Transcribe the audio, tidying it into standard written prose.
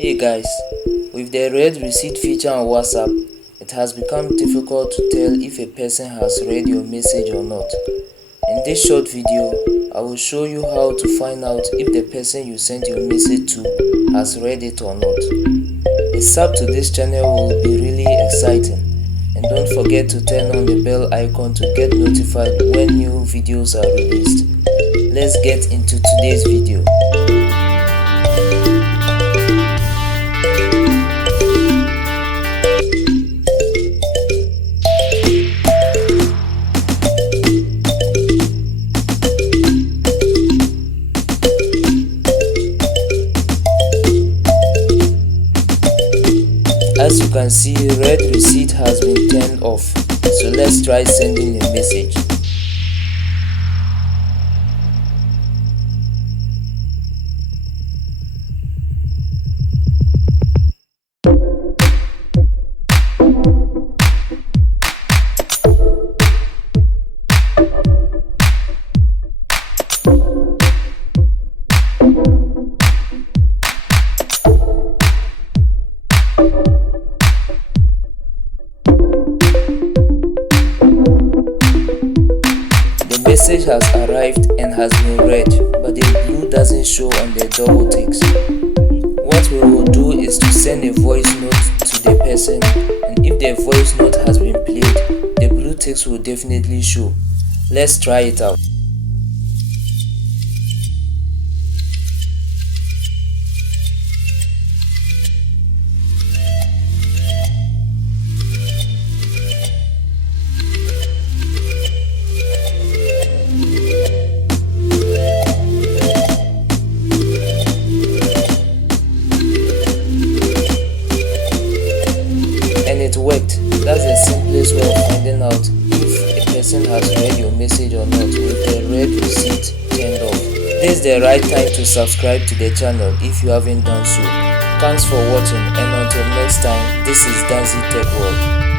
Hey guys, with the read receipt feature on WhatsApp, it has become difficult to tell if a person has read your message or not. In this short video, I will show you how to find out if the person you sent your message to has read it or not. A sub to this channel will be really exciting, and don't forget to turn on the bell icon to get notified when new videos are released. Let's get into today's video. As you can see, read receipt has been turned off, so let's try sending a message. The message has arrived and has been read, but the blue doesn't show on the double ticks. What we will do is to send a voice note to the person, and if the voice note has been played, the blue ticks will definitely show. Let's try it out. And it worked. That's the simplest way of finding out if a person has read your message or not, with the read receipt turned off. This is the right time to subscribe to the channel if you haven't done so. Thanks for watching, and until next time, this is Danzzy Tech World.